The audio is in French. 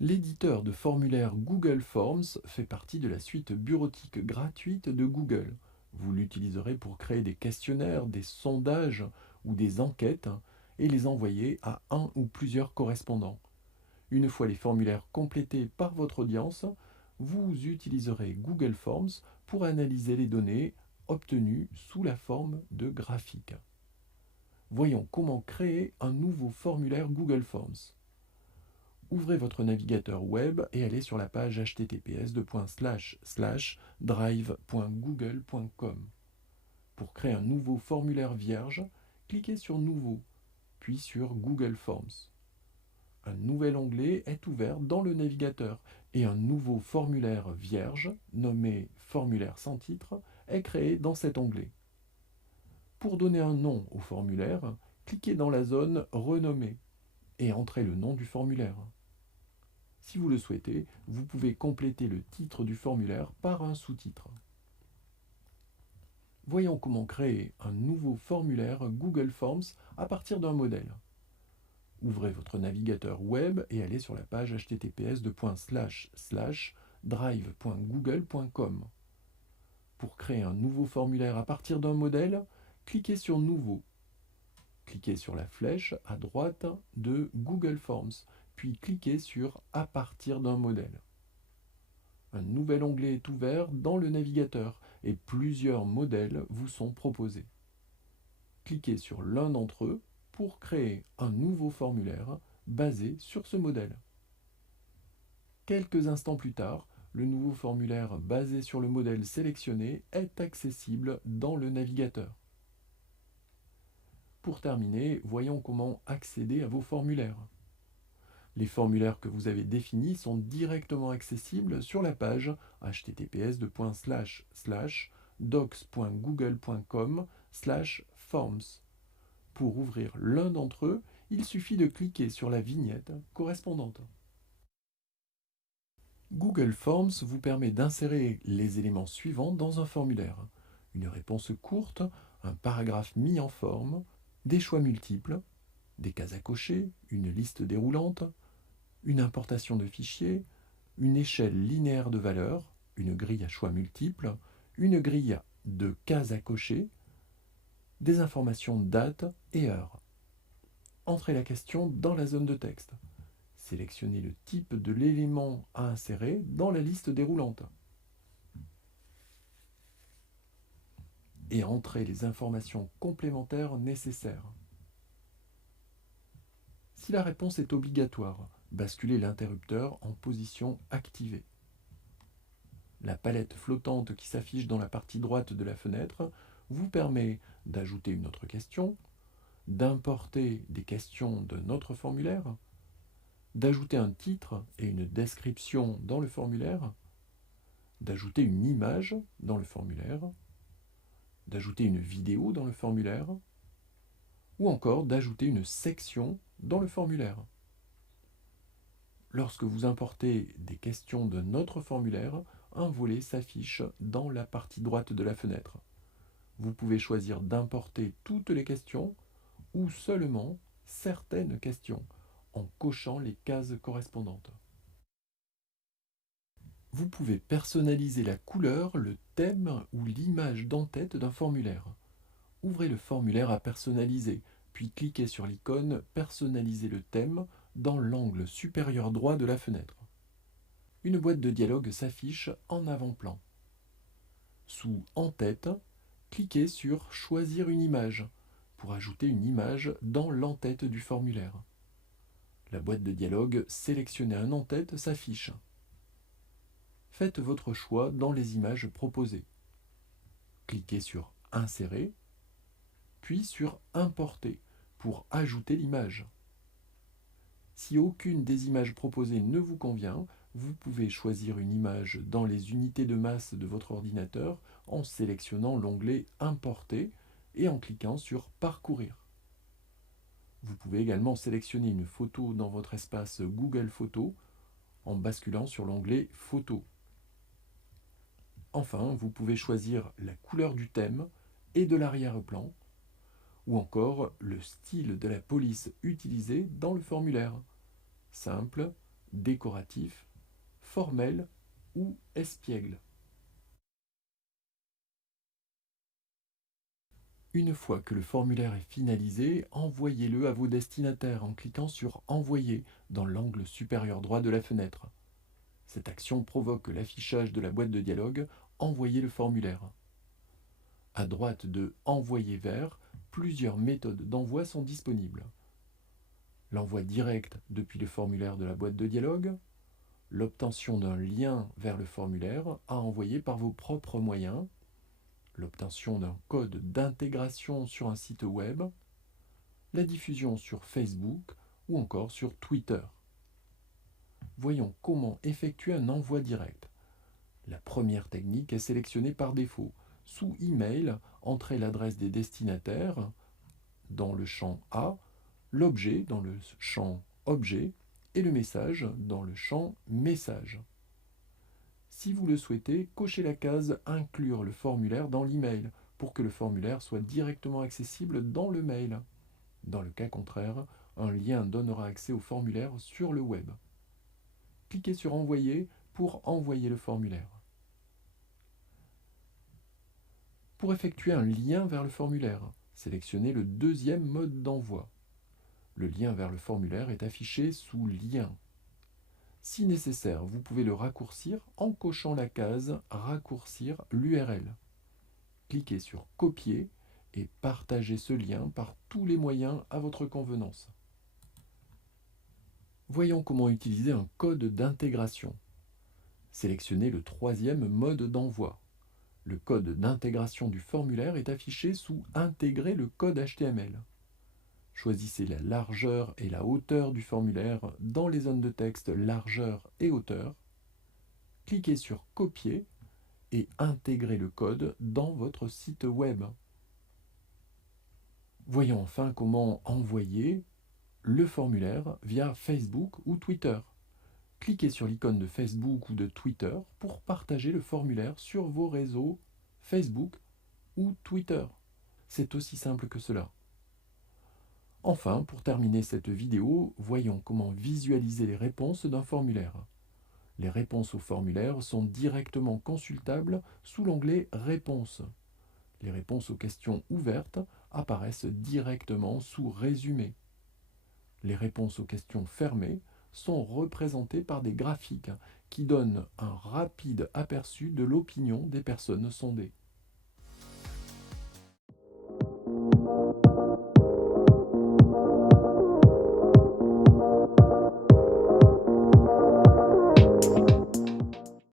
L'éditeur de formulaire Google Forms fait partie de la suite bureautique gratuite de Google. Vous l'utiliserez pour créer des questionnaires, des sondages ou des enquêtes et les envoyer à un ou plusieurs correspondants. Une fois les formulaires complétés par votre audience, vous utiliserez Google Forms pour analyser les données obtenues sous la forme de graphiques. Voyons comment créer un nouveau formulaire Google Forms. Ouvrez votre navigateur web et allez sur la page https://drive.google.com. Pour créer un nouveau formulaire vierge, cliquez sur Nouveau, puis sur Google Forms. Un nouvel onglet est ouvert dans le navigateur et un nouveau formulaire vierge, nommé Formulaire sans titre, est créé dans cet onglet. Pour donner un nom au formulaire, cliquez dans la zone Renommer et entrez le nom du formulaire. Si vous le souhaitez, vous pouvez compléter le titre du formulaire par un sous-titre. Voyons comment créer un nouveau formulaire Google Forms à partir d'un modèle. Ouvrez votre navigateur web et allez sur la page https://drive.google.com. Pour créer un nouveau formulaire à partir d'un modèle, cliquez sur Nouveau. Cliquez sur la flèche à droite de Google Forms, puis cliquez sur À partir d'un modèle. Un nouvel onglet est ouvert dans le navigateur et plusieurs modèles vous sont proposés. Cliquez sur l'un d'entre eux pour créer un nouveau formulaire basé sur ce modèle. Quelques instants plus tard, le nouveau formulaire basé sur le modèle sélectionné est accessible dans le navigateur. Pour terminer, voyons comment accéder à vos formulaires. Les formulaires que vous avez définis sont directement accessibles sur la page https://docs.google.com/forms. Pour ouvrir l'un d'entre eux, il suffit de cliquer sur la vignette correspondante. Google Forms vous permet d'insérer les éléments suivants dans un formulaire. Une réponse courte, un paragraphe mis en forme, des choix multiples, des cases à cocher, une liste déroulante, une importation de fichiers, une échelle linéaire de valeurs, une grille à choix multiples, une grille de cases à cocher, des informations date et heure. Entrez la question dans la zone de texte. Sélectionnez le type de l'élément à insérer dans la liste déroulante. Et entrez les informations complémentaires nécessaires. Si la réponse est obligatoire, basculez l'interrupteur en position activée. La palette flottante qui s'affiche dans la partie droite de la fenêtre vous permet d'ajouter une autre question, d'importer des questions de notre formulaire, d'ajouter un titre et une description dans le formulaire, d'ajouter une image dans le formulaire, d'ajouter une vidéo dans le formulaire, ou encore d'ajouter une section dans le formulaire. Lorsque vous importez des questions de notre formulaire, un volet s'affiche dans la partie droite de la fenêtre. Vous pouvez choisir d'importer toutes les questions ou seulement certaines questions en cochant les cases correspondantes. Vous pouvez personnaliser la couleur, le thème ou l'image d'en-tête d'un formulaire. Ouvrez le formulaire à personnaliser, puis cliquez sur l'icône « Personnaliser le thème » dans l'angle supérieur droit de la fenêtre. Une boîte de dialogue s'affiche en avant-plan. Sous « En-tête », cliquez sur « Choisir une image » pour ajouter une image dans l'en-tête du formulaire. La boîte de dialogue « Sélectionner un en-tête » s'affiche. Faites votre choix dans les images proposées. Cliquez sur « Insérer », puis sur « Importer » pour ajouter l'image. Si aucune des images proposées ne vous convient, vous pouvez choisir une image dans les unités de masse de votre ordinateur en sélectionnant l'onglet « Importer » et en cliquant sur « Parcourir ». Vous pouvez également sélectionner une photo dans votre espace Google Photos en basculant sur l'onglet « Photos ». Enfin, vous pouvez choisir la couleur du thème et de l'arrière-plan, ou encore le style de la police utilisé dans le formulaire. Simple, décoratif, formel ou espiègle. Une fois que le formulaire est finalisé, envoyez-le à vos destinataires en cliquant sur Envoyer dans l'angle supérieur droit de la fenêtre. Cette action provoque l'affichage de la boîte de dialogue Envoyer le formulaire. À droite de Envoyer vers, plusieurs méthodes d'envoi sont disponibles. L'envoi direct depuis le formulaire de la boîte de dialogue, l'obtention d'un lien vers le formulaire à envoyer par vos propres moyens, l'obtention d'un code d'intégration sur un site web, la diffusion sur Facebook ou encore sur Twitter. Voyons comment effectuer un envoi direct. La première technique est sélectionnée par défaut. Sous Email, entrez l'adresse des destinataires dans le champ A, l'objet dans le champ Objet et le message dans le champ Message. Si vous le souhaitez, cochez la case Inclure le formulaire dans l'email pour que le formulaire soit directement accessible dans le mail. Dans le cas contraire, un lien donnera accès au formulaire sur le web. Cliquez sur Envoyer pour envoyer le formulaire. Pour effectuer un lien vers le formulaire, sélectionnez le deuxième mode d'envoi. Le lien vers le formulaire est affiché sous Lien. Si nécessaire, vous pouvez le raccourcir en cochant la case Raccourcir l'URL. Cliquez sur Copier et partagez ce lien par tous les moyens à votre convenance. Voyons comment utiliser un code d'intégration. Sélectionnez le troisième mode d'envoi. Le code d'intégration du formulaire est affiché sous Intégrer le code HTML. Choisissez la largeur et la hauteur du formulaire dans les zones de texte largeur et hauteur. Cliquez sur Copier et intégrez le code dans votre site web. Voyons enfin comment envoyer le formulaire via Facebook ou Twitter. Cliquez sur l'icône de Facebook ou de Twitter pour partager le formulaire sur vos réseaux Facebook ou Twitter. C'est aussi simple que cela. Enfin, pour terminer cette vidéo, voyons comment visualiser les réponses d'un formulaire. Les réponses au formulaire sont directement consultables sous l'onglet Réponses. Les réponses aux questions ouvertes apparaissent directement sous Résumé. Les réponses aux questions fermées sont représentées par des graphiques qui donnent un rapide aperçu de l'opinion des personnes sondées.